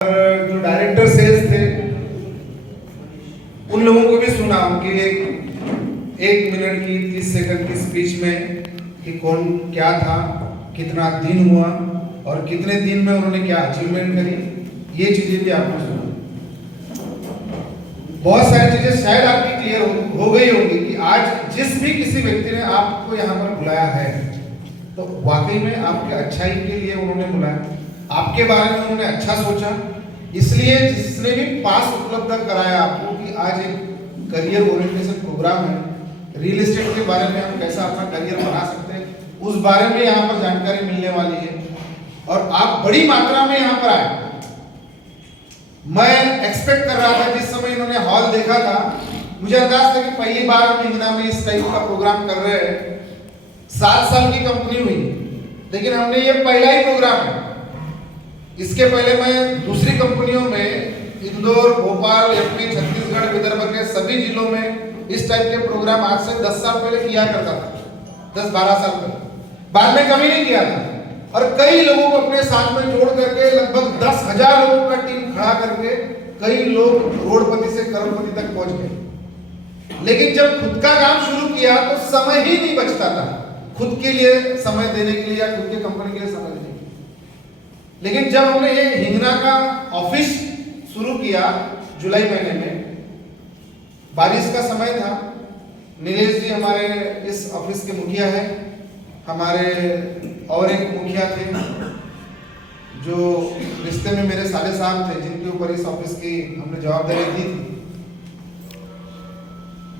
जो director sales थे उन लोगों को भी सुना कि एक मिनट की 30 सेकंड की स्पीच में कि कौन क्या था, कितना दिन हुआ और कितने दिन में उन्होंने क्या अचीवमेंट करी, ये चीजें भी आपको सुना। बहुत सारी चीजें शायद आपकी क्लियर हो गई होगी कि आज जिस भी किसी व्यक्ति ने आपको यहाँ पर बुलाया है तो वाकई में आपके अच्छाई के लिए उन्होंने बुलाया, आपके बारे में उन्होंने अच्छा सोचा। इसलिए जिसने भी पास उपलब्ध कराया आपको कि आज एक करियर ओरिएंटेशन प्रोग्राम है, रियल एस्टेट के बारे में हम कैसा अपना करियर बना सकते हैं उस बारे में यहाँ पर जानकारी मिलने वाली है और आप बड़ी मात्रा में यहाँ पर आए। मैं एक्सपेक्ट कर रहा था जिस समय इन्होंने हॉल देखा था, मुझे अंदाज था कि पहली बार हम हिंगना में इस टाइप का प्रोग्राम कर रहे हैं। 7 साल की कंपनी हुई लेकिन हमने ये पहला ही प्रोग्राम है। इसके पहले मैं दूसरी कंपनियों में इंदौर, भोपाल, एमपी, छत्तीसगढ़, विदर्भ के सभी जिलों में इस टाइप के प्रोग्राम आज से 10 साल पहले किया करता था, 10-12 साल पहले। बाद में कभी नहीं किया था और कई लोगों को अपने साथ में जोड़ करके लगभग 10,000 लोगों का टीम खड़ा करके कई लोग करोड़पति से करोड़पति तक पहुंच गए। लेकिन जब खुद का काम शुरू किया तो समय ही नहीं बचता था खुद के लिए समय देने के लिए या खुद की कंपनी के लिए समय देने के लिए। लेकिन जब हमने ये हिंगना का ऑफिस शुरू किया जुलाई महीने में, बारिश का समय था, नीलेश जी हमारे इस ऑफिस के मुखिया है, हमारे और एक मुखिया थे जो रिश्ते में मेरे साले साहब थे जिनके ऊपर इस ऑफिस की हमने जवाबदारी दी थी।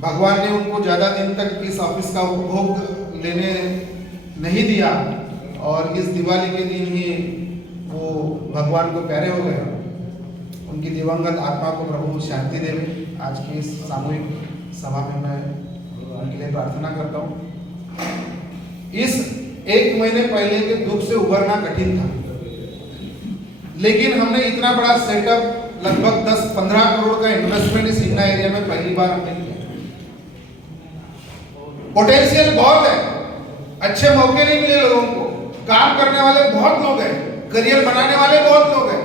भगवान ने उनको ज्यादा दिन तक इस ऑफिस का उपभोग लेने नहीं दिया और इस दिवाली के दिन ही वो भगवान को प्यारे हो गए। उनकी दिवंगत आत्मा को प्रभु शांति देवे। आज की इस सामूहिक सभा में मैं उनके लिए प्रार्थना करता हूँ। इस 1 महीने पहले के दुख से उभरना कठिन था, लेकिन हमने इतना बड़ा सेटअप लगभग 10-15 करोड़ का इन्वेस्टमेंट इस हिंगना एरिया में पहली बार हमने किया। पोटेंशियल बहुत है, अच्छे मौके नहीं मिले लोगों को, काम करने वाले बहुत लोग हैं, करियर बनाने वाले बहुत लोग हैं,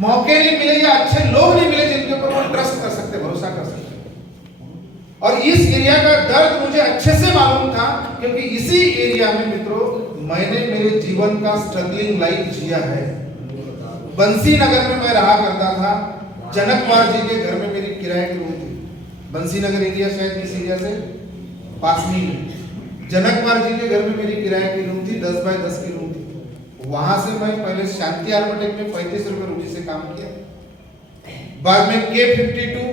मौके नहीं मिले या अच्छे लोग नहीं मिले जिनके ऊपर वो ट्रस्ट कर सकते, भरोसा कर सकते। और इस एरिया का दर्द मुझे अच्छे से मालूम था क्योंकि इसी एरिया में मित्रों मैंने मेरे जीवन का स्ट्रगलिंग लाइफ जिया है। बंसी नगर में मैं रहा करता था, जनक कुमार जी के घर में मेरी किराए की रूम थी। बंसी नगर एरिया शायद इस एरिया से पास में है। जनक कुमार जी के घर में मेरी किराए की रूम थी, 10 बाय 10 की रूम थी। वहां से मैं पहले शांति आर्किटेक्ट में 35 रुपए रोजी से काम किया। बाद में K52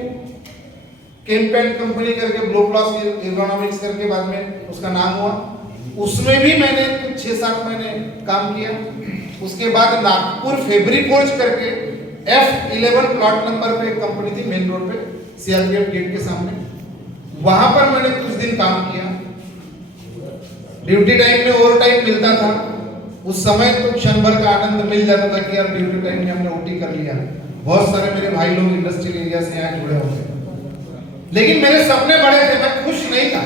कैम्पेन कंपनी करके ग्लोबलॉस इकोनॉमिक्स करके बाद में उसका नाम हुआ, उसमें भी मैंने कुछ 6-7 महीने काम किया। उसके बाद नागपुर फैब्रिक फोर्ज करके F11 प्लॉट नंबर पे एक कंपनी थी मेन रोड पे CRPF गेट के सामने, वहां पर मैंने कुछ दिन काम किया। ड्यूटी टाइम में ओवर टाइम मिलता था, उस समय तो क्षण भर का आनंद मिल जाता था कि यार ड्यूटी टाइम में हमने ओटी कर लिया। बहुत सारे मेरे भाई लोग इंडस्ट्रियल एरिया से यहाँ जुड़े होते, लेकिन मेरे सपने बड़े थे, मैं खुश नहीं था।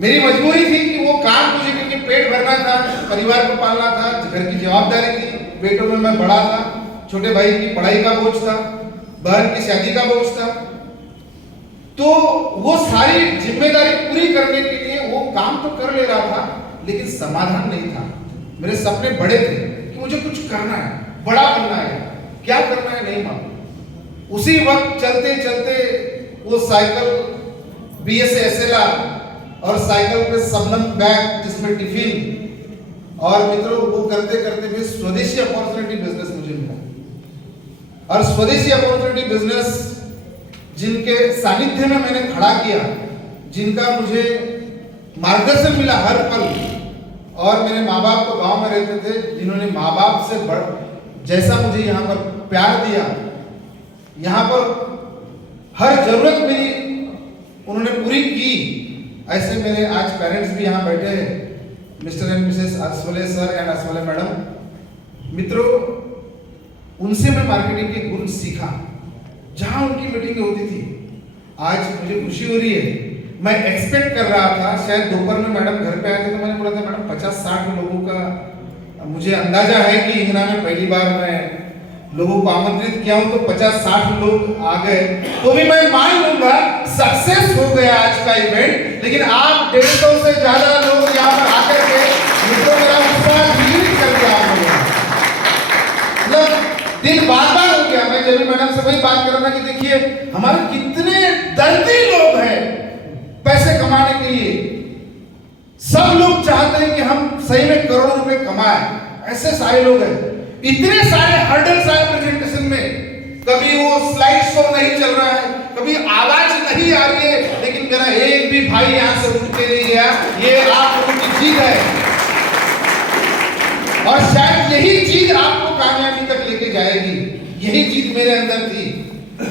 मेरी मजबूरी थी कि वो काम मुझे क्योंकि पेट भरना था, परिवार को पालना था, घर की जवाबदारी थी, पेटों में मैं बड़ा था, छोटे भाई की पढ़ाई का बोझ था, बहन की शादी का बोझ था। तो वो सारी जिम्मेदारी पूरी करने के लिए वो काम तो कर ले रहा था लेकिन समाधान नहीं था। मेरे सपने बड़े थे कि मुझे कुछ करना है, बड़ा करना है, क्या करना है नहीं मालूम। उसी वक्त चलते चलते वो साइकिल BSA और साइकिल पे सबनम बैग जिसमें टिफिन और मित्रों वो करते करते भी स्वदेशी अपॉर्चुनिटी बिजनेस मुझे मिला। और स्वदेशी अपॉर्चुनिटी बिजनेस जिनके सानिध्य में मैंने खड़ा किया, जिनका मुझे मार्गदर्शन मिला हर पल, और मेरे माँ बाप तो गांव में रहते थे, जिन्होंने माँ बाप से जैसा मुझे यहाँ पर प्यार दिया, यहाँ पर हर जरूरत मेरी उन्होंने पूरी की, ऐसे मेरे आज पेरेंट्स भी यहाँ बैठे हैं, mister and Mrs Aswale sir and Aswale madam. मित्रों उनसे मैं मार्केटिंग के गुण सीखा, जहां उनकी मीटिंग होती थी। आज मुझे खुशी हो रही है, मैं एक्सपेक्ट कर रहा था शायद दोपहर में मैडम घर पे आए थे तो मैंने बोला था मैडम 50-60 लोगों का मुझे अंदाजा है कि हिंगना में पहली बार मैं लोगों को आमंत्रित किया हूं तो 50-60 लोग आ गए, तो भी मैं मान लूंगा सक्सेस हो गया आज का इवेंट। लेकिन आप 150 से ज्यादा लोग यहाँ पर आकर के मित्रों मेरा उत्साह द्विगुणित कर दिया आप लोगों ने। मतलब दिल बार-बार हो गया। मैं जब मैडम से वही बात कर रहा था कि देखिए हमारे कितने दर्दी लोग हैं पैसे कमाने के लिए। सब लोग चाहते हैं कि हम सही में करोड़ों रुपए कमाएं, ऐसे सारे लोग हैं। इतने सारे हर्डल्स आए प्रेजेंटेशन में, कभी वो स्लाइड शो नहीं चल रहा है, कभी आवाज नहीं आ रही है, लेकिन मेरा एक भी भाई यहां से उठ के नहीं गया। ये आप लोगों की जीत है और शायद यही चीज आपको कामयाबी तक लेके जाएगी। यही चीज मेरे अंदर थी।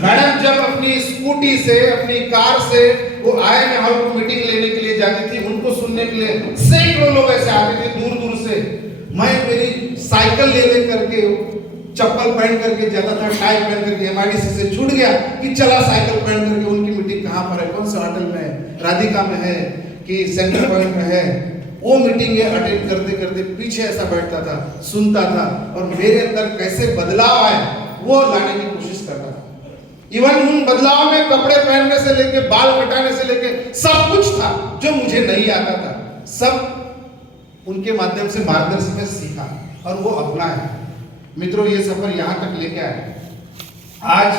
मैडम जब अपनी स्कूटी से, अपनी कार से वो आए में हॉल को मीटिंग लेने के लिए जाती थी, उनको सुनने के लिए सैकड़ों लोग ऐसे आते थे दूर दूर से। मैं मेरी साइकिल ले करके, चप्पल पहन करके जाता था, टाई पहन करके, एमआईडीसी से छूट गया कि चला साइकिल पहन करके। उनकी मीटिंग कहाँ पर है, कौन से होटल में है, राधिका में है कि सेंटर पॉइंट में है, वो मीटिंग अटेंड करते करते पीछे ऐसा बैठता था, सुनता था और मेरे अंदर कैसे बदलाव आए वो लाने की कोशिश करता था। इवन उन बदलाव में कपड़े पहनने से लेके, बाल कटाने से लेके सब कुछ था जो मुझे नहीं आता था। सब उनके माध्यम से मार्गदर्शन में सीखा और वो अपनाया। मित्रों ये सफर यहां तक लेके आए। आज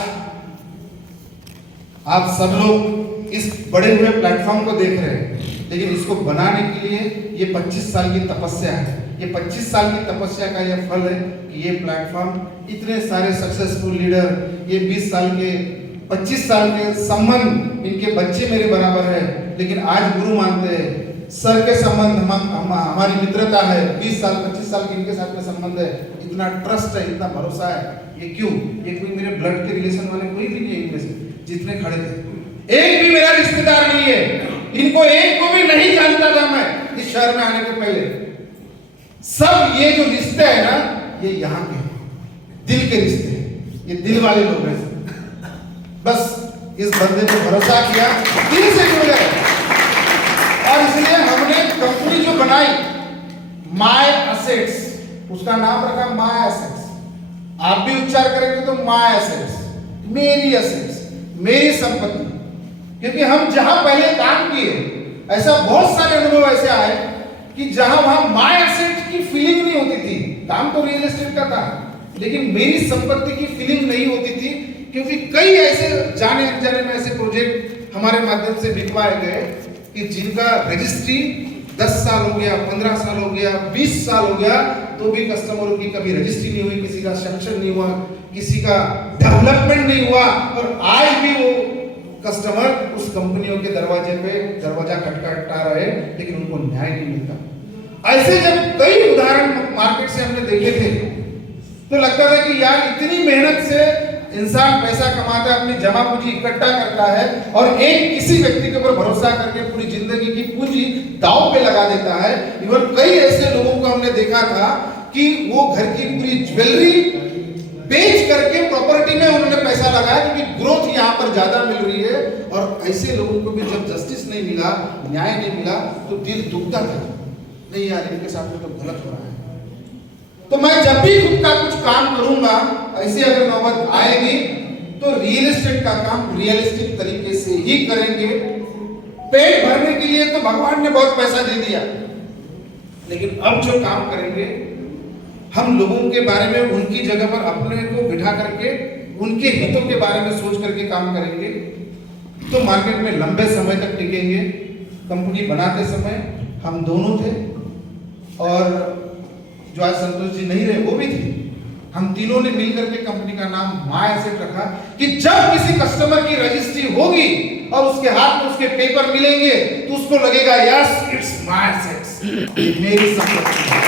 आप सब लोग इस बड़े हुए प्लेटफॉर्म को देख रहे हैं, लेकिन इसको बनाने के लिए ये 25 साल की तपस्या है। ये 25 साल की तपस्या का ये फल है कि ये प्लेटफॉर्म, इतने सारे सक्सेसफुल लीडर, ये 20 साल के 25 साल के संबंध, इनके बच्चे मेरे बराबर है, लेकिन आज गुरु मानते हैं। सर के संबंध हमारी मित्रता है, 20 साल 25 साल के इनके साथ में संबंध है, इतना ट्रस्ट है, इतना भरोसा है। ये क्यों? ये कोई मेरे ब्लड के रिलेशन वाले कोई भी नहीं है इनमें से जितने खड़े थे। एक भी मेरा रिश्तेदार नहीं है, इनको एक को भी नहीं जानता था मैं इस शहर में आने के पहले। सब ये जो रिश्ते हैं ना, ये यहाँ के दिल के रिश्ते हैं, ये दिल वाले लोग हैं। बस इस बंदे ने भरोसा किया, दिल से जुड़ गए और इसलिए हमने कंपनी जो बनाई माय एसेट्स, उसका नाम रखा माय एसेट्स। आप भी उच्चार करेंगे तो माय एसेट्स, मेरी एसेट्स, मेरी संपत्ति। क्योंकि हम जहां पहले काम किए, ऐसा बहुत सारे अनुभव ऐसे आए कि जहां वहां माय एसेट की फीलिंग नहीं होती थी। काम तो रियल एस्टेट का था, लेकिन मेरी संपत्ति की फीलिंग नहीं होती थी। क्योंकि कई ऐसे जाने अनजाने में ऐसे प्रोजेक्ट हमारे माध्यम से बिकवाए गए कि जिनका रजिस्ट्री 10 साल हो गया, 15 साल हो गया, 20 साल हो गया, तो भी कस्टमरों की कभी रजिस्ट्री नहीं हुई, किसी का सैंक्शन नहीं हुआ, किसी का डेवलपमेंट नहीं हुआ। और आज भी वो कस्टमर उस कंपनियों के दरवाजे पे दरवाजा खटखटा रहे, लेकिन उनको न्याय नहीं मिलता। ऐसे जब कई उदाहरण मार्केट से हमने देखे थे, तो लगता था कि यार इतनी मेहनत से इंसान पैसा कमाता है, अपनी जमा पूंजी इकट्ठा करता है और एक किसी व्यक्ति के ऊपर भरोसा करके पूरी जिंदगी की पूंजी दांव पे लगा देता है। इवन कई ऐसे लोगों को हमने देखा था कि वो घर की पूरी ज्वेलरी बेच करके प्रॉपर्टी में उन्होंने पैसा लगाया, क्योंकि ग्रोथ यहाँ पर ज्यादा मिल रही है। और ऐसे लोगों को भी जब जस्टिस नहीं मिला, न्याय नहीं मिला, तो दिल दुखता था, नहीं यार इनके साथ में तो गलत हो रहा है। तो मैं जब भी खुद का कुछ काम करूंगा, ऐसे अगर नौबत आएगी, तो रियल एस्टेट का काम रियलिस्टिक तरीके से ही करेंगे। पेट भरने के लिए तो भगवान ने बहुत पैसा दे दिया, लेकिन अब जो काम करेंगे, हम लोगों के बारे में उनकी जगह पर अपने को बिठा करके उनके हितों के बारे में सोच करके काम करेंगे, तो मार्केट में लंबे समय तक टिकेंगे। कंपनी बनाते समय हम दोनों थे और जो आज संतोष जी नहीं रहे वो भी थे। हम तीनों ने मिलकर के कंपनी का नाम माय एसेट रखा कि जब किसी कस्टमर की रजिस्ट्री होगी और उसके हाथ में उसके पेपर मिलेंगे, तो उसको लगेगा यस इट्स माय एसेट्स, मेरी संपत्ति।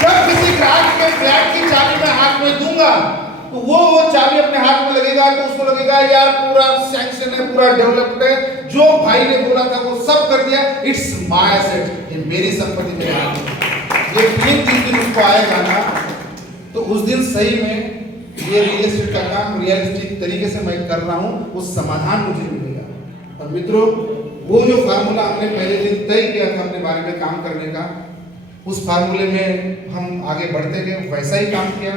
जब किसी ग्राहक के फ्लैट की चाबी मैं हाथ में दूंगा, तो वो चाबी अपने हाथ में लगेगा, तो उसको लगेगा यार पूरा सैंक्शन है, पूरा डेवलप्ड है, जो भाई ने बोला था वो सब कर दिया, इट्स माय एसेट, ये मेरी संपत्ति मेरे हाथ में। ये फीलिंग जिस दिन उसको आएगा ना, तो उस दिन सही में ये रियल एस्टेट का काम रियलिस्टिक तरीके से मैं कर रहा हूँ, वो समाधान मुझे मिलेगा। और मित्रों, वो जो फार्मूला हमने पहले दिन तय किया था अपने बारे में काम करने का, उस फार्मूले में हम आगे बढ़ते गए, वैसा ही काम किया।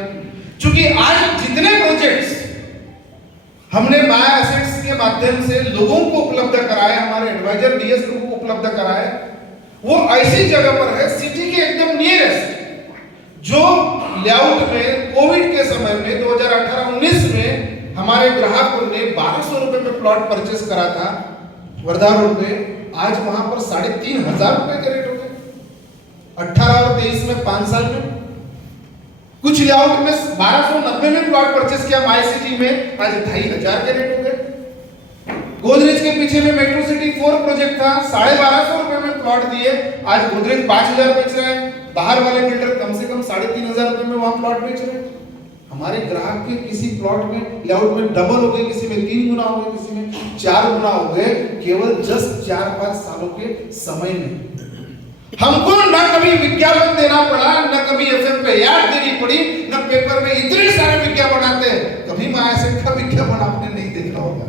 क्योंकि आज जितने प्रोजेक्ट्स हमने माया एसेट्स के माध्यम से लोगों को उपलब्ध कराए, हमारे एडवाइजर डीएस लोगों को उपलब्ध कराए, वो ऐसी जगह पर है सिटी के एकदम नियरेस्ट, जो लेआउट में कोविड के समय में 2018-19 में हमारे ग्राहकों ने 1200 रुपए में प्लॉट परचेस करा था वर्धा रोड पे, आज वहां पर 3500 रुपए के रेट हो गए। 18 और 23 में 5 साल में कुछ लेआउट में 1290 में प्लॉट परचेस किया माई सिटी में, आज 2500 के रेट हो गए। गोदरेज के पीछे में मेट्रो सिटी 4 प्रोजेक्ट था, 1250 रुपए में प्लॉट दिए, आज गोदरेज 5000 बेच रहा है, बाहर वाले बिल्डर कम से कम 3500 रुपए में वहां प्लॉट बेच रहे हैं। हमारे ग्राहक के किसी प्लॉट में लेआउट में डबल हो गए, किसी में 3 गुना हो गए, किसी में 4 गुना हो गए, केवल जस्ट 4-5 सालों के समय में। हमको न कभी विज्ञापन देना पड़ा, न कभी एफएम पे याद देनी पड़ी, न पेपर में इतने सारे विज्ञापन आते हैं, कभी माया एसेट का विज्ञापन आपने नहीं देखा होगा,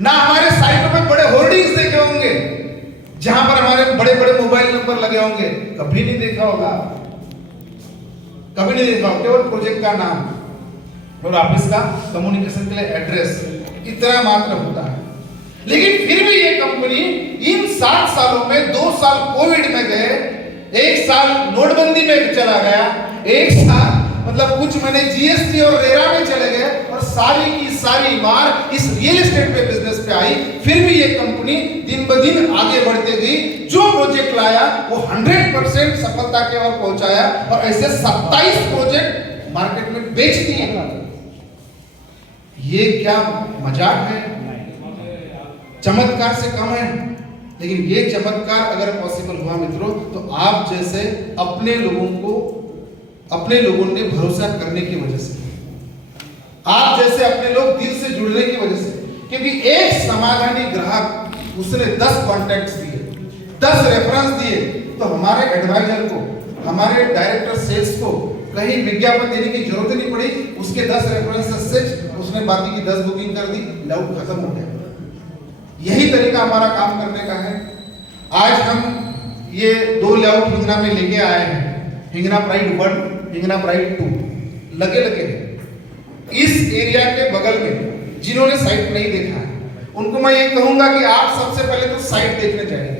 ना हमारे साइटों पे बड़े होर्डिंग्स देखे होंगे जहां पर हमारे बड़े बड़े मोबाइल नंबर लगे होंगे, कभी नहीं देखा होगा, कभी नहीं देखा होगा। केवल प्रोजेक्ट का नाम और ऑफिस का कम्युनिकेशन के लिए एड्रेस इतना मात्र होता है। लेकिन फिर भी ये कंपनी इन 7 सालों में 2 साल कोविड में गए, 1 साल नोटबंदी में चला गया, 1 साल मतलब कुछ महीने जीएसटी और रेरा में चले गए, और सारी की सारी मार इस रियल एस्टेट पे बिजनेस पे आई। फिर भी ये कंपनी दिन ब दिन आगे बढ़ते गई, जो प्रोजेक्ट लाया वो 100% सफलता की ओर पहुंचाया, और ऐसे 27 प्रोजेक्ट मार्केट में बेच दिए। ये क्या मजाक है? चमत्कार से कम है। लेकिन ये चमत्कार अगर पॉसिबल हुआ मित्रों, तो आप जैसे अपने लोगों ने भरोसा करने की वजह से, आप जैसे अपने लोग दिल से जुड़ने की वजह से, क्योंकि एक समाधानी ग्राहक उसने 10 कॉन्टैक्ट्स दिए, 10 रेफरेंस दिए, तो हमारे एडवाइजर को, हमारे डायरेक्टर सेल्स को कहीं विज्ञापन देने की जरूरत नहीं पड़ी। उसके 10 रेफरेंस से उसने बाकी की 10 बुकिंग कर दी, लेआउट खत्म हो गया। यही तरीका हमारा काम करने का है। आज हम ये 2 लेआउट हिंगना में लेके आए हैं, हिंगना प्राइड 1, हिंगना प्राइड 2 लगे हैं। इस एरिया के बगल में जिन्होंने साइट नहीं देखा है, उनको मैं ये कहूंगा कि आप सबसे पहले तो साइट देखने जाइए।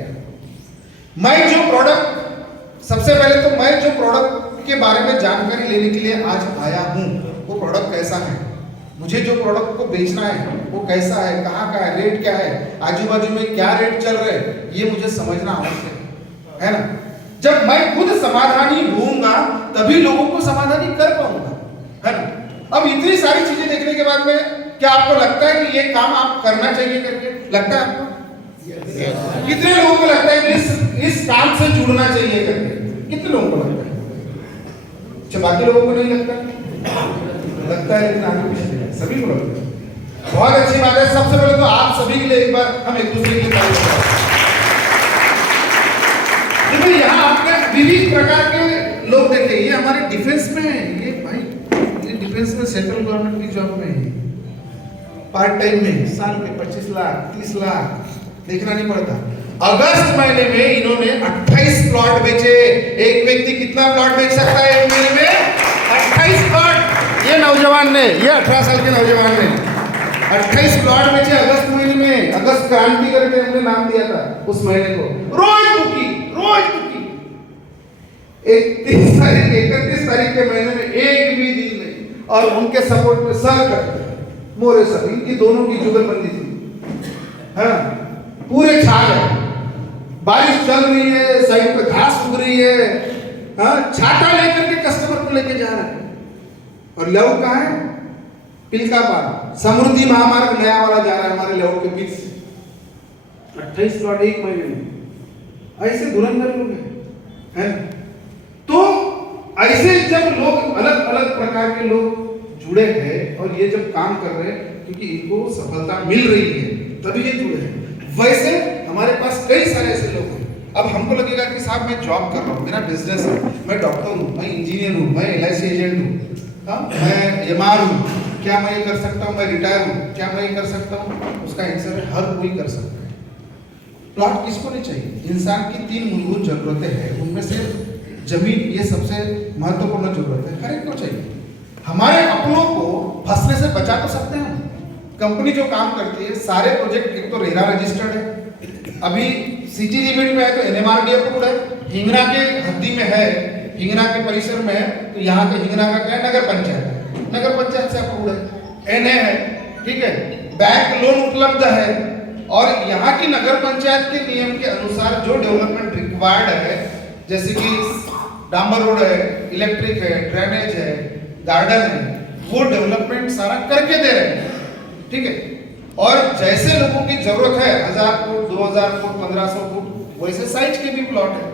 सबसे पहले तो मैं जो प्रोडक्ट के बारे में जानकारी लेने के लिए आज आया हूं, वो प्रोडक्ट कैसा है, मुझे जो प्रोडक्ट को बेचना है वो कैसा है, कहाँ का है, रेट क्या है, आजू बाजू में क्या रेट चल रहे हैं, ये मुझे समझना आवश्यक है ना। जब मैं खुद समाधानी होऊंगा तभी लोगों को समाधानी कर पाऊंगा, है ना। अब इतनी सारी चीजें देखने के बाद में क्या आपको लगता है कि ये काम आप करना चाहिए करके लगता है आपको? कितने लोगों को लगता है कि इस काम से जुड़ना चाहिए करके? कितने लोगों को लगता है? बाकी लोगों को नहीं लगता है, लेकिन आगे पीछे सभी को लगता है। बहुत अच्छी बात है। सबसे पहले तो आप सभी के लिए एक बार हम एक दूसरे के लिए ताली बजाएं। देखिए यहाँ आपके विविध प्रकार के लोग देखे, ये हमारे डिफेंस में है, ये भाई ये डिफेंस में सेंट्रल गवर्नमेंट की जॉब में है, पार्ट टाइम में साल के 25 लाख 30 लाख देखना नहीं पड़ता। अगस्त महीने में इन्होंने 28 प्लॉट बेचे। एक व्यक्ति कितना प्लॉट बेच सकता है एक महीने में? 28 प्लॉट। ये नौजवान ने, ये 18 साल के नौजवान ने 28 प्लॉट बेचे अगस्त महीने में। अगस्त क्रांति करके हमने नाम दिया था उस महीने को। रोज बुकी 31 तारीख के महीने में एक भी दिन नहीं। और उनके सपोर्ट में सर करते मोरे सर, इनकी दोनों की जुगलबंदी थी, हाँ पूरे छाल है। बारिश चल रही है, साइड पे घास उग रही है, हाँ छाता लेकर के कस्टमर को लेके जा रहे हैं। और लेआउट कहाँ है? पिलका पार समृद्धि महामार्ग नया वाला जा रहा है हमारे लेआउट के बीच से। 28 प्लॉट एक महीने में, ऐसे धुरंधर लोग हैं। तो ऐसे जब लोग अलग अलग प्रकार के लोग जुड़े हैं और ये जब काम कर रहे हैं क्योंकि इनको सफलता मिल रही है तभी ये जुड़े हैं। वैसे हमारे पास कई सारे ऐसे लोग हैं। अब हमको लगेगा कि साहब मैं जॉब कर रहा हूँ, मेरा बिजनेस है, मैं डॉक्टर हूँ, मैं इंजीनियर हूँ, मैं LIC एजेंट हूँ, मैं एमआर हूँ, क्या मैं ये कर सकता हूँ? मैं रिटायर हूँ, क्या मैं ये कर सकता हूँ? उसका आंसर है हर कोई कर सकता है। प्लॉट किसको नहीं चाहिए? इंसान की 3 मूलभूत जरूरतें हैं, उनमें से जमीन ये सबसे महत्वपूर्ण जरूरत है, हर एक को चाहिए। हमारे अपनों को फंसने से बचा तो सकते हैं हम। कंपनी जो काम करती है सारे प्रोजेक्ट एक तो रेरा रजिस्टर्ड है, अभी सिटी लिमिट में है तो एनएमआरडी अप्रूव्ड है, हिंगना के हद्दी में है, हिंगना के परिसर में है तो यहाँ के हिंगना का क्या नगर पंचायत है, नगर पंचायत से अप्रूव्ड है, एनए है, ठीक है, बैंक लोन उपलब्ध है और यहाँ की नगर पंचायत के नियम के अनुसार जो डेवलपमेंट रिक्वायर्ड है, जैसे कि डांबर रोड है, इलेक्ट्रिक है, ड्रेनेज है, गार्डन है, वो डेवलपमेंट सारा करके दे रहे हैं, ठीक है। और जैसे लोगों की जरूरत है 1000 फुट, 2000 फुट, 1500 फुट, वैसे साइज के भी प्लॉट है।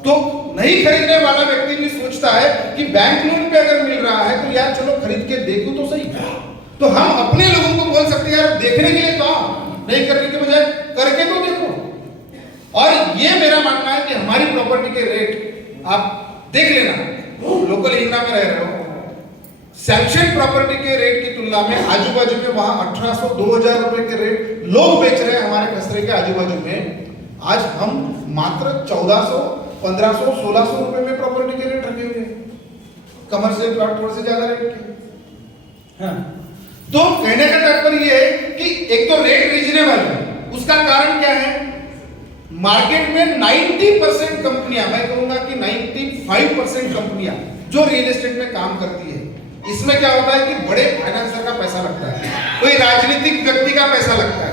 तो नहीं खरीदने वाला व्यक्ति भी सोचता है कि बैंक लोन पे अगर मिल रहा है तो यार चलो खरीद के देखूं तो सही। तो हम अपने लोगों को बोल सकते हैं यार देखने के लिए तो आओ, नहीं करने के बजाय करके तो देखो। और ये मेरा मानना है कि हमारी प्रॉपर्टी के रेट आप देख लेना, लोकल हिंगना में रह रहे हो, सैंक्शन प्रॉपर्टी के रेट की तुलना में आजू बाजू में वहां 1800-2000 रुपए के रेट लोग बेच रहे हैं हमारे खसरे के आजू बाजू में। आज हम मात्र 1400, 1500, 1600 रुपए में प्रॉपर्टी के रेट रखे हुए हैं, कमर्शियल प्लॉट थोड़े से ज्यादा रेट के। हाँ। तो कहने का तात्पर्य यह है कि एक तो रेट रीजनेबल है, उसका कारण क्या है, मार्केट में 90% कंपनियां, मैं कहूंगा कि 95% कंपनियां जो रियल एस्टेट में काम करती है, इसमें क्या होता है कि बड़े फाइनेंसर का पैसा लगता है, कोई राजनीतिक व्यक्ति का पैसा लगता है।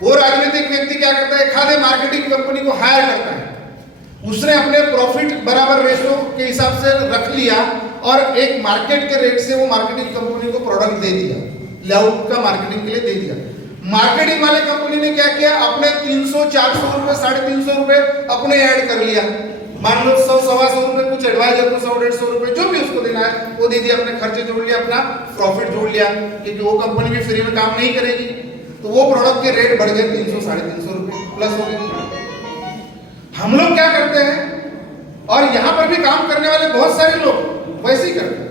वो राजनीतिक व्यक्ति क्या करता है, खाद्य मार्केटिंग कंपनी को हायर करता है, उसने अपने प्रॉफिट बराबर रेशो के हिसाब से रख लिया और एक मार्केट के रेट से वो मार्केटिंग कंपनी को प्रोडक्ट दे दिया, लेआउट का मार्केटिंग के लिए दे दिया। मार्केटिंग वाले कंपनी ने क्या किया, अपने 300, 400 रुपए, 350 रुपए अपने ऐड कर लिया, मान लो 100-125 रुपए, कुछ एडवाइजर को 100-150 रुपए जो भी उसको देना है वो दे दिया, अपने खर्चे जोड़ लिया, अपना प्रॉफिट जोड़ लिया, क्योंकि वो कंपनी भी फ्री में काम नहीं करेगी। तो वो प्रोडक्ट के रेट बढ़ गए 300-350 रुपए प्लस हो गए। हम लोग क्या करते हैं, और यहाँ पर भी काम करने वाले बहुत सारे लोग वैसे ही करते हैं,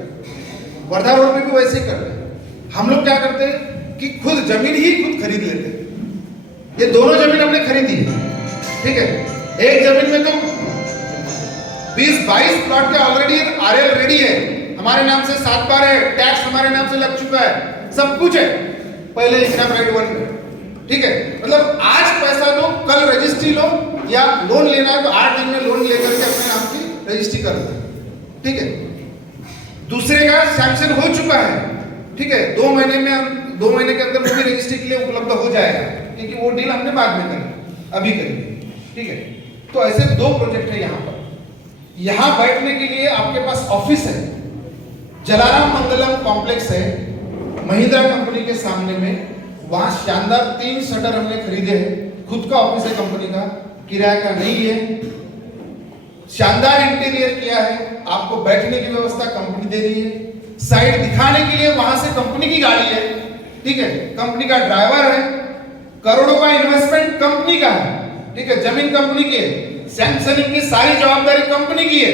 वर्धा रोड पे भी वैसे ही करते हैं। हम लोग क्या करते हैं कि खुद जमीन ही खुद खरीद लेते हैं। ये दोनों जमीन हमने खरीदी है, ठीक है, एक जमीन में तो 20-22 प्लॉट के ऑलरेडी आरएल रेडी है, हमारे नाम से 7 बार है, टैक्स हमारे नाम से लग चुका है, सब कुछ है पहले इनकम राइट 1 में, ठीक है। मतलब आज पैसा लो, कल रजिस्ट्री लो, या लोन लेना है तो 8 दिन में लोन लेकर के अपने नाम की रजिस्ट्री कर दो, ठीक है। दूसरे का सैंक्शन हो चुका है, ठीक है, 2 महीने के अंदर वो भी रजिस्ट्री के लिए उपलब्ध हो जाएगा, क्योंकि वो डील हमने बाद में करी, अभी करी, ठीक है। तो ऐसे 2 प्रोजेक्ट है यहाँ पर। यहाँ बैठने के लिए आपके पास ऑफिस है, जलाराम मंगलम कॉम्प्लेक्स है महिंद्रा कंपनी के सामने में, वहां शानदार 3 शटर हमने खरीदे हैं, खुद का ऑफिस है कंपनी का, किराए का नहीं है, शानदार इंटीरियर किया है, आपको बैठने की व्यवस्था कंपनी दे रही है, साइड दिखाने के लिए वहां से कंपनी की गाड़ी है, ठीक है, कंपनी का ड्राइवर है, करोड़ों का इन्वेस्टमेंट कंपनी का है, ठीक है, जमीन कंपनी की है, सैंक्शनिंग की सारी जवाबदारी कंपनी की है,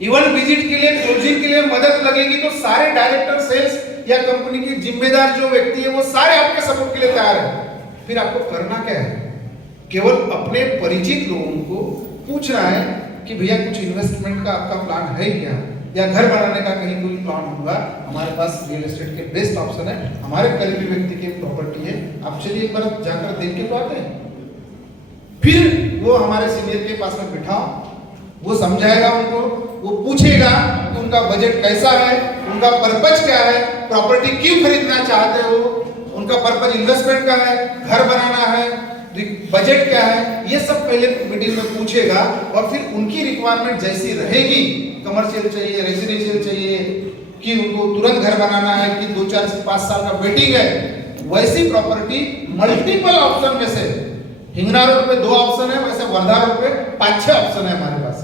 इवन विजिट के लिए, क्लोजिंग के लिए मदद लगेगी तो सारे डायरेक्टर सेल्स या कंपनी की जिम्मेदार जो व्यक्ति है वो सारे आपके सपोर्ट के लिए तैयार है। फिर आपको करना क्या है, केवल अपने परिचित लोगों को पूछना है कि भैया कुछ इन्वेस्टमेंट का आपका प्लान है क्या, या घर बनाने का कहीं कोई प्लान होगा, हमारे पास रियल एस्टेट के बेस्ट ऑप्शन है, हमारे करीबी व्यक्ति की प्रॉपर्टी है, आप चलिए एक बार जाकर देख के तो आते हैं। फिर वो हमारे सीनियर के पास में बिठाओ, वो समझाएगा उनको, वो पूछेगा कि उनका बजट कैसा है, उनका पर्पज क्या है, प्रॉपर्टी क्यों खरीदना चाहते हो, उनका पर्पज इन्वेस्टमेंट का है, घर बनाना है, बजट क्या है, ये सब पहले मीटिंग में पूछेगा। और फिर उनकी रिक्वायरमेंट जैसी रहेगी, कमर्शियल चाहिए, रेजिडेंशियल चाहिए, कि उनको तुरंत घर बनाना है, कि 2-4 से 5 साल का वेटिंग है, वैसी प्रॉपर्टी मल्टीपल ऑप्शन में से, हिंगना रोड पे 2 ऑप्शन है, वैसे वर्धा रोड पे 5-6 ऑप्शन है हमारे पास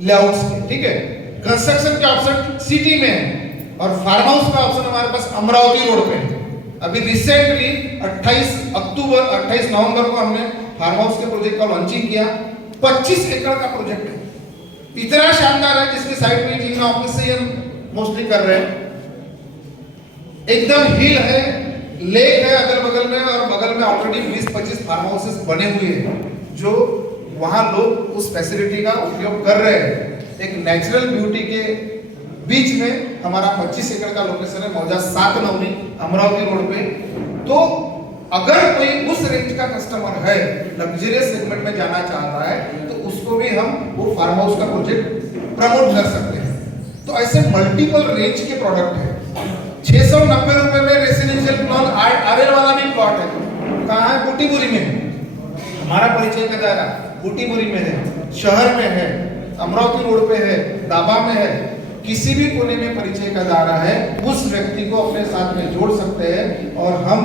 लेआउट्स के, ठीक है। कंस्ट्रक्शन के ऑप्शन सिटी में है और फार्म हाउस का ऑप्शन हमारे पास अमरावती रोड पे है। अभी रिसेंटली 28 नवंबर को हमने फार्म हाउस के प्रोजेक्ट का लॉन्चिंग किया, 25 एकड़ का प्रोजेक्ट है, इतना शानदार है, जिसके साइड में हिंगना ऑफिस से हम मोस्टली कर रहे हैं, एकदम हिल है, लेक है अगल बगल में, और बगल में ऑलरेडी 20-25 फार्म हाउसेस बने हुए हैं जो वहां लोग उस फैसिलिटी का उपयोग कर रहे हैं। एक नेचुरल ब्यूटी के बीच में हमारा 25 एकड़ का लोकेशन है, मौजा 7 नवनी अमरावती रोड पे। तो अगर कोई उस रेंज का कस्टमर है, लग्जरियस सेगमेंट में जाना चाहता है, तो उसको भी हम वो फार्म हाउस का प्रोजेक्ट प्रमोट कर सकते हैं। तो ऐसे मल्टीपल रेंज के प्रोडक्ट है। 690 रुपए में रेसिडेंशियल प्लॉट आर्यल वाला भी प्लॉट है। कहाँ है? बूटीपुरी में है। हमारा परिचय का दायरा बूटीपुरी में है, शहर में है, अमरावती रोड पे है, दाबा में है, किसी भी कोने में परिचय का दायरा है। उस व्यक्ति को अपने साथ में जोड़ सकते हैं और हम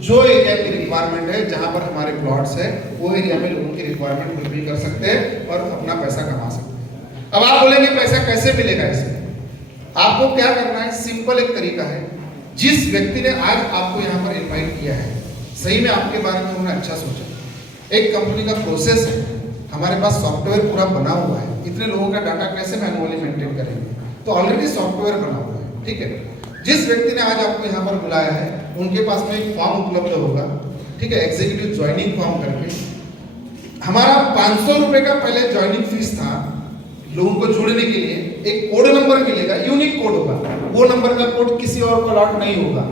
जो एरिया की रिक्वायरमेंट है, जहां पर हमारे प्लॉट्स है, वो एरिया में लोगों की रिक्वायरमेंट फुलफिल कर सकते हैं और अपना पैसा कमा सकते हैं। अब आप बोलेंगे पैसा कैसे मिलेगा इसमें? आपको क्या करना है? सिंपल एक तरीका है। जिस व्यक्ति ने आज आपको यहाँ पर इन्वाइट किया है, सही में आपके बारे में उन्होंने अच्छा सोचा। एक कंपनी का प्रोसेस है, हमारे पास सॉफ्टवेयर पूरा बना हुआ है। इतने लोगों का डाटा कैसे मैनुअली मेंटेन करेंगे? तो ऑलरेडी सॉफ्टवेयर बना हुआ है, ठीक है। जिस व्यक्ति ने आज आपको यहाँ पर बुलाया है, उनके पास में एक फॉर्म उपलब्ध होगा, ठीक है, एग्जीक्यूटिव ज्वाइनिंग फॉर्म करके। हमारा 500 रुपए का पहले ज्वाइनिंग फीस था लोगों को जोड़ने के लिए। एक कोड नंबर मिलेगा, यूनिक कोड होगा, वो नंबर का कोड किसी और को अलॉट नहीं होगा।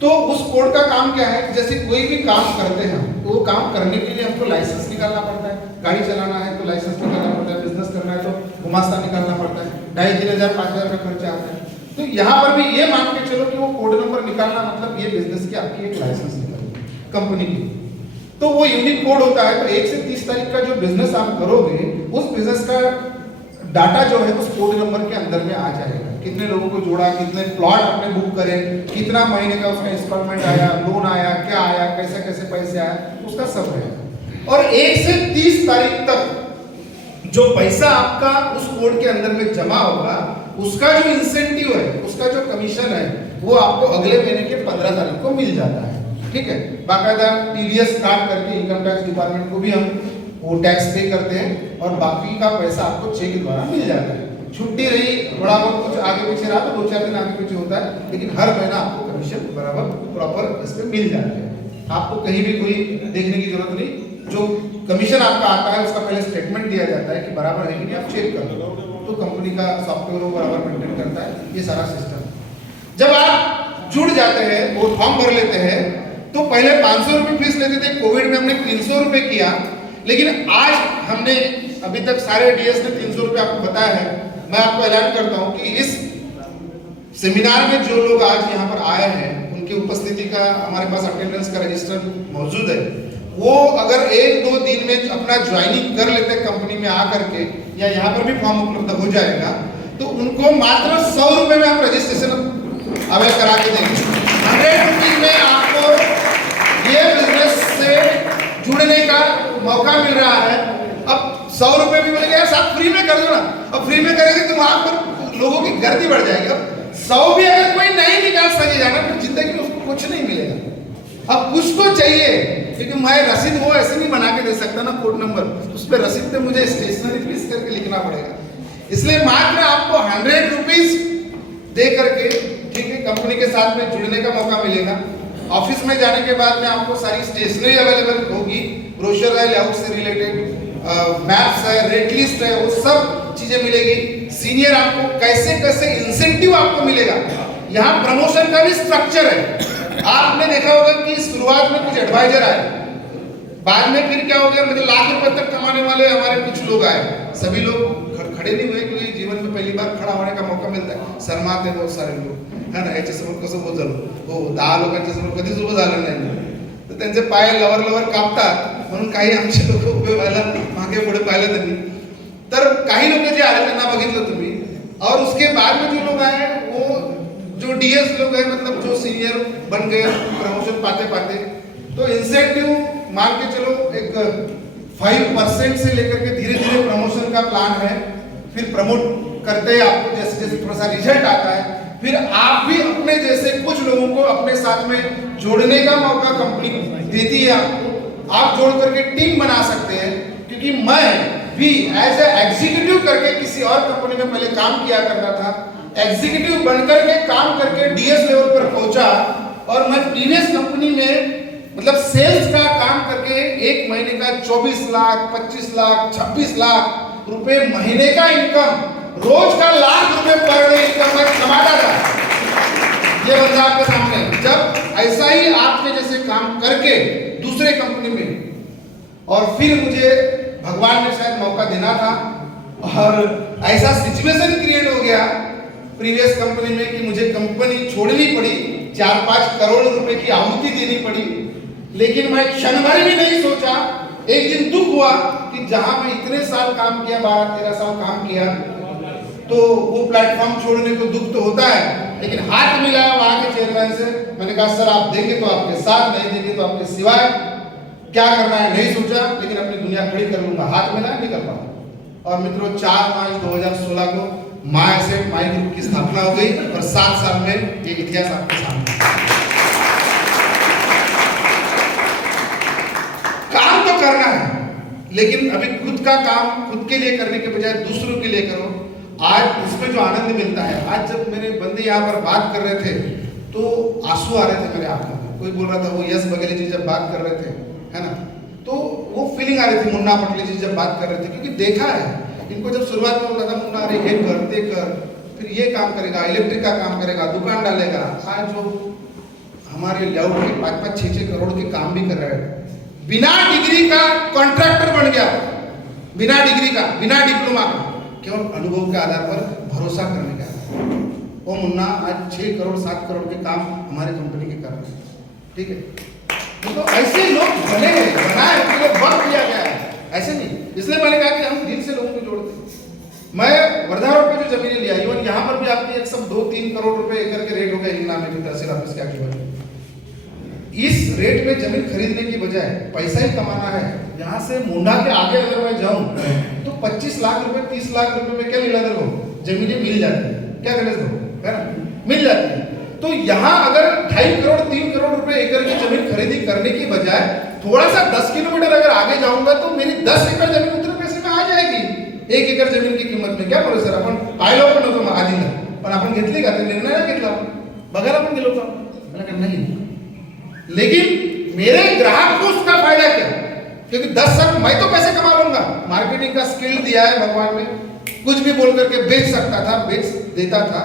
तो उस कोड का काम क्या है? जैसे कोई भी काम करते हैं, तो वो काम करने के लिए हमको लाइसेंस निकालना पड़ता है। गाड़ी चलाना है तो लाइसेंस निकालना पड़ता है, बिजनेस करना है तो गुमास्ता निकालना पड़ता है, 2,500 5,000 का खर्चा आता है। तो यहाँ पर भी ये मान के चलो कि वो कोड नंबर निकालना मतलब ये बिजनेस की आपकी एक लाइसेंस निकालनी कंपनी की। तो वो यूनिक कोड होता है। तो 1 से 30 तारीख का जो बिजनेस आप करोगे, उस बिजनेस का डाटा जो है उस कोड नंबर के अंदर में आ जाएगा। कितने लोगों को जोड़ा, कितने प्लॉट आपने बुक करे, कितना महीने का उसका इंस्टॉलमेंट आया, लोन आया, क्या आया, कैसे कैसे पैसे आया, उसका सब रहेगा। और 1 से 30 तारीख तक जो पैसा आपका उस कोड के अंदर में जमा होगा, उसका जो इंसेंटिव है, उसका जो कमीशन है, वो आपको अगले महीने के 15 तारीख को मिल जाता है, ठीक है। बाकायदा टीडीएस काट करके इनकम टैक्स डिपार्टमेंट को भी हम वो टैक्स पे करते हैं और बाकी का पैसा आपको चेक के द्वारा मिल जाता है। छुट्टी रही, थोड़ा बहुत कुछ आगे पीछे रहा तो 2-4 दिन आगे पीछे होता है, लेकिन हर महीना आपको कमीशन बराबर प्रॉपर इस पे मिल जाते हैं। आपको कहीं भी कोई देखने की जरूरत नहीं। जो कमीशन आपका आता है उसका पहले स्टेटमेंट दिया जाता है कि बराबर है कि नहीं, आप चेक कर लो। तो कंपनी का सॉफ्टवेयर वो बराबर मेंटेन करता है, ये सारा सिस्टम। जब आप जुड़ जाते हैं, वो फॉर्म भर लेते हैं, तो पहले 500 रुपये फीस लेते थे, कोविड में हमने 300 रुपये किया। लेकिन आज हमने अभी तक सारे डीएस ने 300 रुपये आपको बताया है। मैं आपको ऐलान करता हूं कि इस सेमिनार में जो लोग आज यहाँ पर आए हैं, उनकी उपस्थिति का हमारे पास अटेंडेंस का रजिस्टर मौजूद है। वो अगर 1-2 दिन में अपना ज्वाइनिंग कर लेते हैं कंपनी में आकर के, या यहाँ पर भी फॉर्म उपलब्ध हो जाएगा, तो उनको मात्र 100 रुपये में हम रजिस्ट्रेशन अवेल करा के देंगे। 100 रुपीज में आपको ये बिजनेस से जुड़ने का मौका मिल रहा है। अब 100 रुपये भी मिलेगा, साथ फ्री में कर दो ना। अब फ्री में करेंगे तो वहां पर लोगों की गर्दी बढ़ जाएगी। अब 100 भी अगर कोई नहीं निकाल सकेगा ना, तो जिंदगी में उसको कुछ नहीं मिलेगा। अब कुछ तो चाहिए, क्योंकि मैं रसीद वो ऐसे नहीं बना के दे सकता ना, कोड नंबर, उस पर रसीद पे मुझे स्टेशनरी फीस करके लिखना पड़ेगा। इसलिए मात्र आपको 100 रुपीज दे करके, ठीक है, कंपनी के साथ में जुड़ने का मौका मिलेगा। ऑफिस में जाने के बाद में आपको सारी स्टेशनरी अवेलेबल होगी, ब्रोशर है, लेआउट से रिलेटेड मैप्स है, रेट लिस्ट है, वो सब चीजें मिलेगी। सीनियर आपको कैसे कैसे इंसेंटिव आपको मिलेगा। यहाँ प्रमोशन का भी स्ट्रक्चर है। आपने देखा होगा कि शुरुआत में कुछ एडवाइजर आए, बाद में फिर क्या हो गया, मतलब लाख रुपए तक कमाने वाले हमारे कुछ लोग आए। सभी लोग खड़े नहीं हुए, क्योंकि जीवन में पहली बार खड़ा होने का मौका मिलता है। शर्माते बहुत सारे लोग है ना, याच्या समोर कसं बोलतो, हो 10 लोकांच्या समोर कधीच उभं झालं नाही, तर त्यांचे पाय लवर कापतात, म्हणून काही आमचे लोक उभे व्हायला मागे पुढे पाहिलं त्यांनी। तर काही लोक जे आले त्यांना बघितलं तुम्ही, और उसके बाद में जो लोग आए, वो जो डीएस लोग हैं, मतलब जो सीनियर बन गए प्रमोशन पाते पाते, तो इंसेंटिव मान के चलो एक 5% से लेकर के धीरे धीरे प्रमोशन का प्लान है। फिर प्रमोट करते हैं आपको, जैसे जैसे थोड़ा सा रिजल्ट आता है, फिर आप भी अपने जैसे कुछ लोगों को अपने साथ में जोड़ने का मौका कंपनी देती है आपको। आप जोड़ करके टीम बना सकते हैं, क्योंकि मैं भी एज ए एग्जीक्यूटिव करके किसी और कंपनी में पहले काम किया करता था। एग्जीक्यूटिव बनकर के काम करके डीएस लेवल पर पहुंचा, और मैं प्रीवियस कंपनी में मतलब सेल्स का काम करके एक महीने का 24 लाख, 25 लाख, 26 लाख रुपए महीने का इनकम, रोज का लाख रुपए पर डे इनकम मैं कमाता था। ये बंदा आपके सामने, जब ऐसा ही आपके जैसे काम करके दूसरे कंपनी में, और फिर मुझे भगवान ने शायद मौका देना था, और ऐसा सिचुएशन क्रिएट हो गया प्रीवियस कंपनी में कि मुझे कंपनी छोड़नी पड़ी, 4-5 करोड़ रुपए की आहुति देनी पड़ी। लेकिन मैं क्षण भर भी नहीं सोचा। एक दिन दुख हुआ कि जहां मैं इतने साल काम किया, 12-13 साल काम किया, तो वो प्लेटफॉर्म छोड़ने को दुख तो होता है, लेकिन हाथ मिलाया वहां के चेयरमैन से। मैंने कहा सर आप देंगे तो आपके साथ, नहीं देंगे तो आपके सिवाय, क्या करना है नहीं सोचा, लेकिन अपनी दुनिया खड़ी कर लूंगा। हाथ मिलाया, निकल पाऊंगा। और मित्रों 4 मार्च 2016 को माय एसेट माय ग्रुप की स्थापना हो गई, और 7 साल में ये इतिहास आपके सामने। काम तो करना है, लेकिन अभी खुद का काम खुद के लिए करने के बजाय दूसरों के लिए करो। आज इसमें जो आनंद मिलता है, आज जब मेरे बंदे यहाँ पर बात कर रहे थे तो आंसू आ रहे थे मेरे आंखों में। कोई बोल रहा था, वो यश बघेल जी जब बात कर रहे थे, है ना, तो वो फीलिंग आ रही थी। मुन्ना पटले जी जब बात कर रहे थे, क्योंकि देखा है इनको। जब शुरुआत में बोला था मुन्ना, अरे ये कर, ते कर, फिर ये काम करेगा, इलेक्ट्रिक का काम करेगा, दुकान डालेगा। आज जो हमारे लेआउट के 5-5, 6-6 करोड़ के काम भी कर रहे हैं, बिना डिग्री का कॉन्ट्रैक्टर बन गया, बिना डिग्री का, बिना डिप्लोमा का, केवल अनुभव के आधार पर, भरोसा करने के आधार पर। वो मुन्ना आज 6 करोड़ 7 करोड़ के काम हमारे कंपनी के कर रहे हैं। ठीक है, तो ऐसे लोग बने हैं, बनाए, उनके लिए वक्त दिया गया है, ऐसे नहीं। इसलिए मैंने कहा कि हम दिल से लोगों को जोड़ते हैं। मैं वर्धा रोड पे जो जमीनें लिया, इवन यहाँ पर भी आपकी एक सब 2-3 करोड़ रुपए एकड़ के रेट हो गए हिंगना में, तहसील ऑफिस के आगे बढ़े। इस रेट में जमीन खरीदने की बजाय पैसा ही कमाना है। यहाँ से मुंडा के आगे अगर मैं जाऊँ तो 25 लाख रुपए, 30 लाख रुपए में क्या मिला दर हो, जमीनें मिल जाती है। क्या गणेश भाऊ, है ना, मिल जाती है। तो यहाँ अगर 2.5 करोड़ 3 करोड़ रुपए एकड़ की जमीन खरीदी करने की बजाय थोड़ा सा 10 किलोमीटर अगर आगे जाऊंगा तो मेरी 10 एकड़ जमीन उतने पैसे में आ जाएगी। 1 एकड़ जमीन की किंमत में क्या बोले सर, आपण पाहिलं पण नव्हतं आधी ना, पण आपण घेतली का, ते निर्णय नाही घेतला, बघायला पण गेलो होतो, मैंने नहीं। लेकिन मेरे ग्राहक को उसका फायदा क्या, क्योंकि 10 साल मैं तो पैसे कमा लूंगा, मार्केटिंग का स्किल दिया है भगवान ने, कुछ भी बोल करके बेच सकता था, बेच देता था।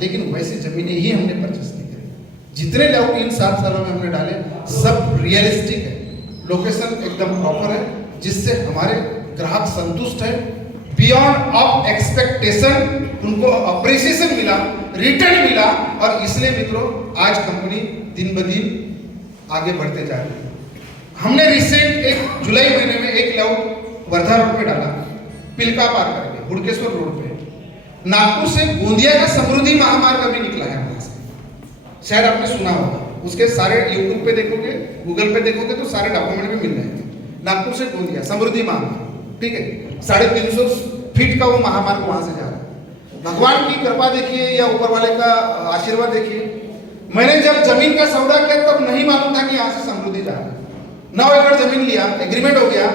लेकिन वैसी जमीनें ही हमने परचेस नहीं करी। जितने लेआउट इन 7 सालों में हमने डाले सब रियलिस्टिक है, लोकेशन एकदम प्रॉपर है, जिससे हमारे ग्राहक संतुष्ट है, बियॉन्ड ऑफ एक्सपेक्टेशन, उनको अप्रिसिएशन मिला, रिटर्न मिला, और इसलिए मित्रों आज कंपनी दिन ब दिन आगे बढ़ते जा रही है। हमने रिसेंट 1 जुलाई महीने में एक लेआउट वर्धा रोड पे डाला, पिलका पार करके, हुड़केश्वर रोड पे। नागपुर से गोंदिया का समृद्धि महामार्ग अभी निकला है वहां से, शायद आपने सुना होगा। उसके सारे यूट्यूब पे देखोगे, गूगल पे देखोगे तो सारे डॉक्यूमेंट भी मिल जाएंगे। नागपुर से गोंदिया समृद्धि महामार्ग, ठीक है, 350 फीट का वो महामार्ग वहां से जा रहा है। भगवान की कृपा देखिए या ऊपर वाले का आशीर्वाद देखिए। मैंने जब जमीन का सौदा किया तब नहीं मालूम था कि यहाँ से समृद्धि जा रहा है। 9 एकड़ जमीन लिया, एग्रीमेंट हो गया,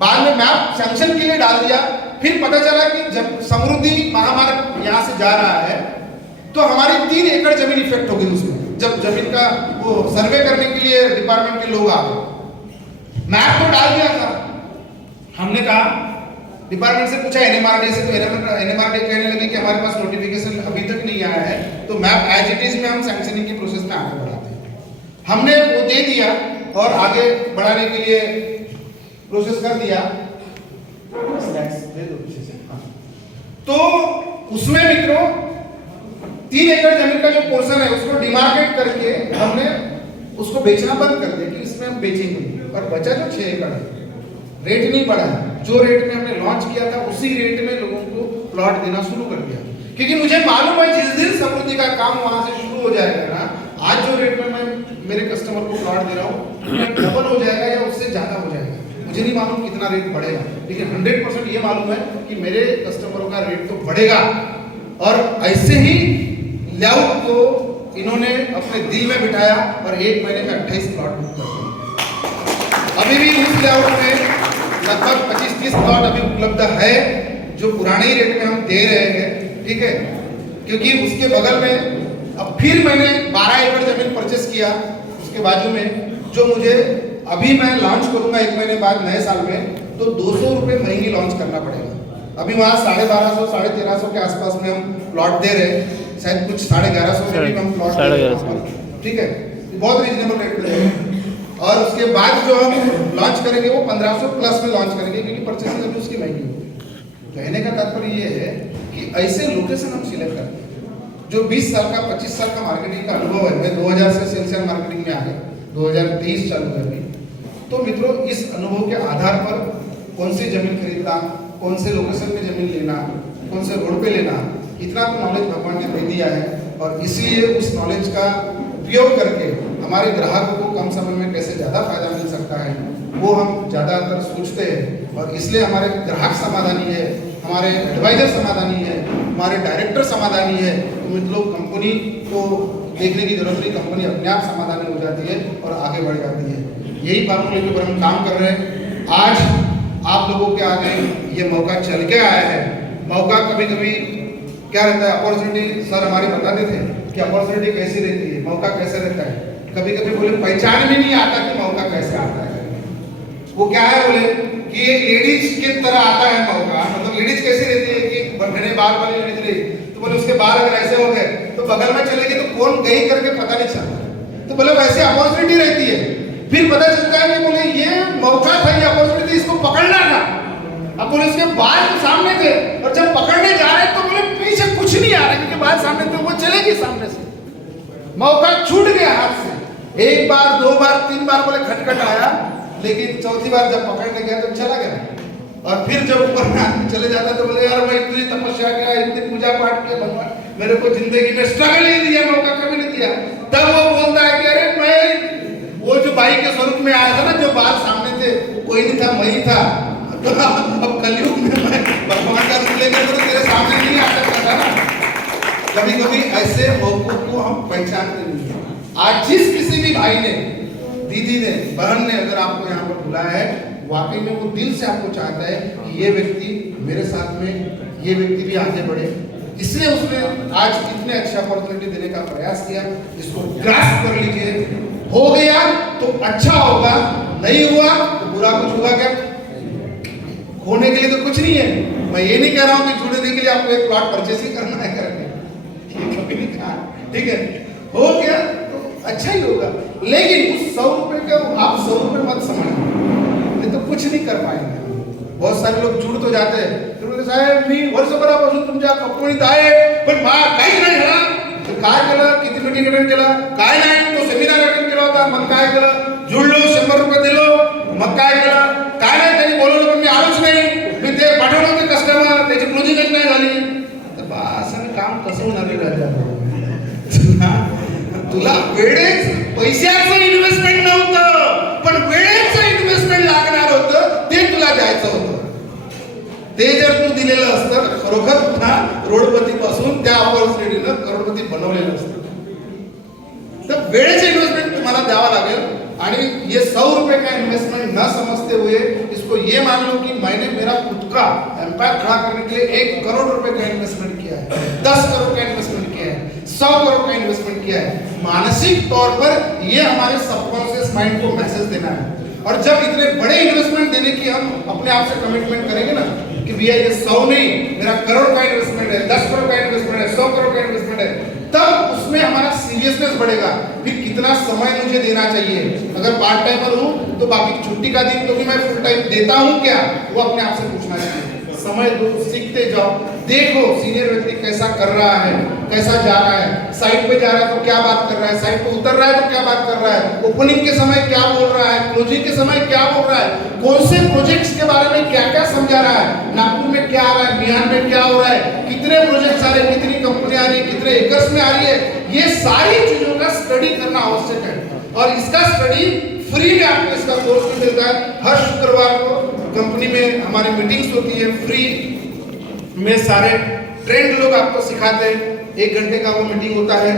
बाद में मैप सैंक्शन के लिए डाल दिया, फिर पता चला कि जब समृद्धि महामार्ग यहाँ से जा रहा है तो हमारी 3 एकड़ जमीन इफेक्ट हो गई उसमें। जब जमीन का वो सर्वे करने के लिए डिपार्टमेंट के लोग आ गए, मैप तो डाल दिया था। हमने कहा, डिपार्टमेंट से पूछा एनएमआरडी से, तो एनएमआरडी कहने लगे कि हमारे पास नोटिफिकेशन अभी तक नहीं आया है, तो मैप एज इट इज में हम सैंक्शनिंग की प्रोसेस में आगे बढ़ाते हैं। हमने वो दे दिया और आगे बढ़ाने के लिए प्रोसेस कर दिया। तो उसमें मित्रों 3 एकड़ जमीन का जो पोर्शन है उसको डिमार्केट करके हमने उसको बेचना बंद कर दिया कि इसमें हम बेचेंगे, और बचा जो 6 एकड़ है, रेट नहीं बढ़ा। जो रेट में हमने लॉन्च किया था उसी रेट में लोगों को प्लॉट देना शुरू कर दिया, क्योंकि मुझे मालूम है जिस दिन समृद्धि का काम वहां से शुरू हो जाएगा ना, आज जो रेट में मैं मेरे कस्टमर को प्लॉट दे रहा हूँ डबल हो जाएगा या उससे ज्यादा हो जाएगा। मुझे नहीं मालूम कितना रेट बढ़ेगा, लेकिन 100% ये मालूम है कि मेरे कस्टमरों का रेट तो बढ़ेगा। और ऐसे ही लेआउट को इन्होंने अपने दिल में बिठाया और 1 महीने में 28 प्लॉट बुक कर दिए। अभी भी उस लेआउट में लगभग 25-30 प्लॉट अभी उपलब्ध है, जो पुराने ही रेट में हम दे रहे हैं, ठीक है। क्योंकि उसके बगल में अब फिर मैंने 12 एकड़ जमीन परचेस किया उसके बाजू में, जो मुझे अभी मैं लॉन्च करूंगा 1 महीने बाद नए साल में, तो 200 रुपये में ही लॉन्च करना पड़ेगा। अभी वहाँ 1250 1350 के आसपास में हम प्लॉट दे रहे हैं, शायद कुछ 1150 में भी हम प्लॉट दे रहे हैं, ठीक है, बहुत रीजनेबल रेट पे दे रहे हैं। और उसके बाद जो हम लॉन्च करेंगे वो 1500 प्लस में लॉन्च करेंगे, क्योंकि परचेसिंग अभी उसकी महंगी होगी। कहने का तात्पर्य ये है कि ऐसे लोकेशन हम सिलेक्ट करते हैं जो 20 साल का 25 साल का मार्केटिंग का अनुभव है। मैं 2000 से सेल्स एंड मार्केटिंग में आ गया, 2023 चालू है अभी। तो मित्रों, इस अनुभव के आधार पर कौन सी जमीन खरीदना, कौन से लोकेशन में जमीन लेना, कौन से रोड पे लेना, इतना तो नॉलेज भगवान ने दे दिया है। और इसलिए उस नॉलेज का उपयोग करके हमारे ग्राहकों को कम समय में कैसे ज़्यादा फायदा मिल सकता है वो हम ज़्यादातर सोचते हैं। और इसलिए हमारे ग्राहक समाधानी है, हमारे एडवाइजर समाधानी है, हमारे डायरेक्टर समाधानी है। तो मित्रों, कंपनी को देखने की जरूरत नहीं, कंपनी अपने आप समाधानी हो जाती है और आगे बढ़ जाती है। यही फार्मूले के ऊपर हम काम कर रहे हैं। आज आप लोगों के आगे ये मौका चल के आया है। मौका कभी कभी क्या रहता है, अपॉर्चुनिटी सर हमारे बताते थे कि अपॉर्चुनिटी कैसी रहती है, मौका कैसे रहता है। कभी कभी बोले पहचान में नहीं आता कि मौका कैसे आता है। वो क्या है, बोले कि एक लेडीज की तरह आता है मौका। मतलब लेडीज कैसी रहती है कि घने बाल वाली लेडीज रही, तो बोले उसके बाल अगर ऐसे हो गए तो बगल में चले गए तो कौन गई करके पता नहीं चलता। तो बोले वैसे अपॉर्चुनिटी रहती है, फिर पता चलता है कि बोले ये मौका था, ये अपॉर्चुनिटी, इसको पकड़ना था। अब बोले उसके बाल तो सामने थे और जब पकड़ने जा रहे तो बोले पीछे कुछ नहीं आ रहा, क्योंकि बाल सामने थे, वो चलेगी सामने से। मौका छूट गया हाथ से। 1 बार 2 बार 3 बार बोले खटखट आया, लेकिन चौथी बार जब पकड़ने गया तो चला गया। और फिर जब ऊपर आदमी चले जाता तो बोले यार मैं इतनी तपस्या किया, इतनी पूजा पाठ किया, भगवान मेरे को जिंदगी में स्ट्रगल नहीं दिया, मौका कभी नहीं दिया। तब वो बोलता है कि अरे मैं वो जो बाई के स्वरूप में आया था ना, जो बाल सामने थे, कोई नहीं था, मैं ही था। तो अब कलयुग में मैं भगवान का रूप लेकर तो तेरे सामने नहीं आ सकता था ना। कभी कभी ऐसे मौकों को हम पहचानते नहीं हैं। आज जिस किसी भी भाई ने, दीदी ने, बहन ने अगर आपको यहाँ पर बुलाया है, वाकई में वो दिल से आपको चाहता है कि ये व्यक्ति मेरे साथ में, ये व्यक्ति भी आगे बढ़े। इसलिए उसने आज इतने अच्छे अपॉर्चुनिटी देने का प्रयास किया। इसको ग्रास्प कर लीजिए। हो गया तो अच्छा होगा, नहीं हुआ तो बुरा कुछ होगा क्या? होने के लिए तो कुछ नहीं है। मैं ये नहीं कह रहा हूँ कि जुड़ने के लिए आपको एक प्लॉट परचेस ही करना है करके, कभी नहीं कहा, ठीक है। हो गया तो अच्छा ही होगा, लेकिन उस 100 रुपये का आप 100 रुपये मत समझना, नहीं तो कुछ नहीं कर पाएंगे। बहुत सारे लोग जुड़ तो जाते हैं, साहेब मी वर्षभरापासून तुमच्या कंपनीत आहे, पण काहीच नाही झाला. काय केलं, किती मीटिंग अटेंड केला, काय नाही, तो सेमिनार अटेंड केला होता, मग काय केलं, जुळलो, 100 रुपये दिलो, मग काय केलं, काय नाही, त्यांनी बोलवलं पण मी आलोच नाही, मी ते पाठवलं होते कस्टमर, त्याची क्लोजिंगच नाही झाली. तर असं काम कसं होणार आहे राजा? तुला वेळेच पैशाचं इन्व्हेस्टमेंट नव्हतं, पण वेळेचं इन्व्हेस्टमेंट लागणार होतं, ते तुला द्यायचं होतं. ते जर तू दिलेलं असतं, खरोखर पुन्हा करोडपती पासून त्या अपॉर्च्युनिटीनं करोडपती बनवलेलं असतं. तर वेळेचे इन्वेस्टमेंट तुम्हाला द्यावा लागेल. आणि ये 100 रुपए का इन्वेस्टमेंट न समझते हुए इसको ये मान लो कि मैंने मेरा खुद का एम्पायर खड़ा करने के लिए 1 करोड़ रुपए का इन्वेस्टमेंट किया है, 10 करोड़ का इन्वेस्टमेंट किया है, 100 करोड़ का इन्वेस्टमेंट किया है. मानसिक तौर पर ये हमारे सबकॉन्शियस माइंड को मैसेज देना है. और जब इतने बड़े इन्वेस्टमेंट देने की हम अपने आप से कमिटमेंट करेंगे ना कि भैया ये 100 नहीं, मेरा करोड़ का इन्वेस्टमेंट है, 10 करोड़ का इन्वेस्टमेंट है, 100 करोड़ का इन्वेस्टमेंट है, तब उसमें हमारा सीरियसनेस बढ़ेगा. फिर कितना समय मुझे देना चाहिए. अगर पार्ट टाइमर हूँ तो बाकी छुट्टी का दिन तो भी मैं फुल टाइम देता हूँ क्या, वो अपने आप से पूछना चाहिए. समय दो, सीखते जाओ, देखो सीनियर व्यक्ति कैसा कर रहा है, कैसा जा रहा है, साइट पे जा रहा है तो क्या बात कर रहा है, साइट पे उतर रहा है तो क्या बात कर रहा है, ओपनिंग के समय क्या बोल रहा है, क्लोजिंग के समय क्या बोल रहा है, कौन से प्रोजेक्ट्स के बारे में क्या क्या समझा रहा है, नागपुर में क्या आ रहा है, बिहार में क्या हो रहा है, कितने प्रोजेक्ट्स आ रहे हैं, कितनी कंपनी आ रही है, कितने एकर्स में आ रही है. ये सारी चीजों का स्टडी करना आवश्यक है. और इसका स्टडी फ्री में आपको इसका कोर्स भी मिलता है. हर शुक्रवार को कंपनी में हमारी मीटिंग्स होती है, फ्री में सारे ट्रेंड लोग आपको सिखाते हैं. 1 घंटे का वो मीटिंग होता है.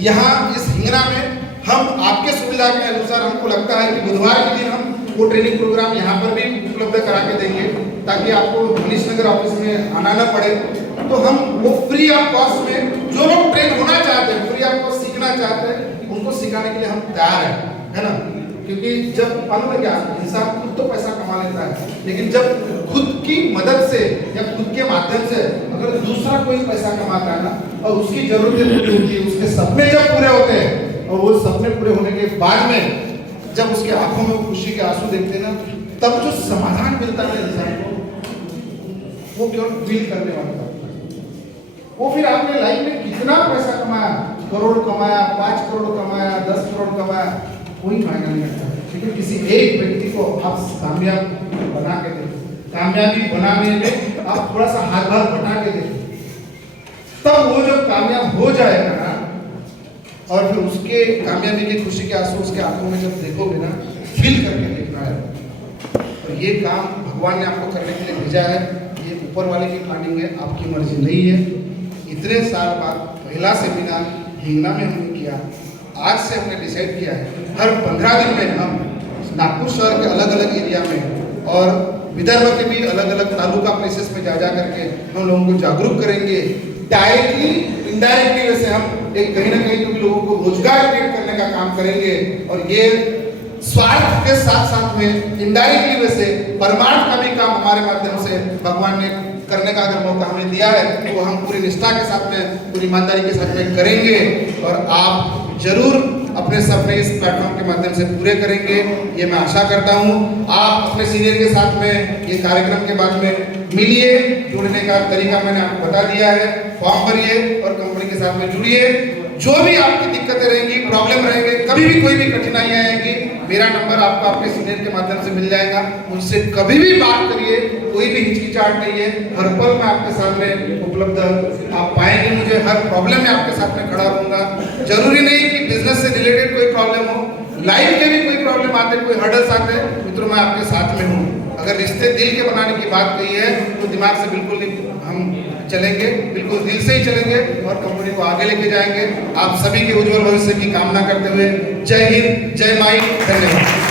यहाँ इस हिंगना में हम आपके सुविधा के अनुसार, हमको लगता है कि बुधवार के दिन हम वो ट्रेनिंग प्रोग्राम यहाँ पर भी उपलब्ध करा के देंगे, ताकि आपको पुलिस नगर ऑफिस में आना न पड़े. तो हम वो फ्री ऑफ कॉस्ट में जो लोग ट्रेन होना चाहते हैं, फ्री ऑफ कॉस्ट सीखना चाहते हैं, उनको सिखाने के लिए हम तैयार हैं, है ना. क्योंकि जब मालूम है क्या, इंसान खुद तो पैसा कमा लेता है, लेकिन जब खुद की मदद से या खुद के माध्यम से अगर दूसरा कोई पैसा कमाता है ना, और उसकी जरूरतें पूरी होती है, उसके सपने जब पूरे होते हैं, और वो सपने पूरे होने के बाद में जब उसके आंखों में खुशी के आंसू देखते हैं ना, तब जो समाधान मिलता है इंसान को, वो केवल फील करने वाला है। वो फिर आपने लाइफ में कितना पैसा कमाया, करोड़ कमाया, 5 करोड़ कमाया, 10 करोड़ कमाया, कोई मायना नहीं रखता। लेकिन किसी एक व्यक्ति को आप कामयाब बना के देखो, कामयाबी बनाने में आप थोड़ा सा हाथ भार बटा के देखो, तब वो जब कामयाब हो जाएगा ना, और फिर उसके कामयाबी की खुशी के आंसू उसके आंखों में जब देखोगे ना, फील करके देखना है। और ये काम भगवान ने आपको करने के लिए भेजा है, ये ऊपर वाले की प्लानिंग है, आपकी मर्जी नहीं है। इतने साल बाद पहला सेमिनार हिंगना में हमने किया। आज से हमने डिसाइड किया है हर 15 दिन में हम नागपुर शहर के अलग अलग एरिया में और विदर्भ के भी अलग अलग तालुका प्लेसेस में जा करके हम लोगों को जागरूक करेंगे। डायरेक्टली इनडायरेक्टली वैसे हम एक कहीं ना कहीं तो भी लोगों को रोजगार क्रिएट करने का काम करेंगे। और ये स्वार्थ के साथ साथ में इनडायरेक्टली वैसे परमार्थ का भी काम हमारे माध्यम से भगवान ने करने का अगर मौका हमें दिया है, तो हम पूरी निष्ठा के साथ में, पूरी ईमानदारी के साथ में करेंगे। और आप जरूर अपने सपने इस प्लेटफॉर्म के माध्यम से पूरे करेंगे, ये मैं आशा करता हूँ। आप अपने सीनियर के साथ में ये कार्यक्रम के बाद में मिलिए। जुड़ने का तरीका मैंने आपको बता दिया है, फॉर्म भरिए और कंपनी के साथ में जुड़िए। जो भी आपकी दिक्कतें रहेंगी, प्रॉब्लम रहेंगे, कभी भी कोई भी कठिनाइयाँ आएंगी, मेरा नंबर आपको आपके सीनियर के माध्यम से मिल जाएगा। मुझसे कभी भी बात करिए, कोई भी हिचकिचाहट नहीं है, हर पल मैं आपके सामने उपलब्ध आप पाएंगे मुझे। हर प्रॉब्लम में आपके साथ में खड़ा रहूंगा। जरूरी नहीं कि बिजनेस से रिलेटेड कोई प्रॉब्लम हो, लाइफ के भी कोई प्रॉब्लम आते, कोई हर्डल्स आते, मित्रों मैं आपके साथ में हूँ। अगर रिश्ते दिल के बनाने की बात कही है, तो दिमाग से बिल्कुल नहीं हम चलेंगे, बिल्कुल दिल से ही चलेंगे और कंपनी को आगे लेके जाएंगे। आप सभी के उज्जवल भविष्य की कामना करते हुए जय हिंद, जय माई, धन्यवाद।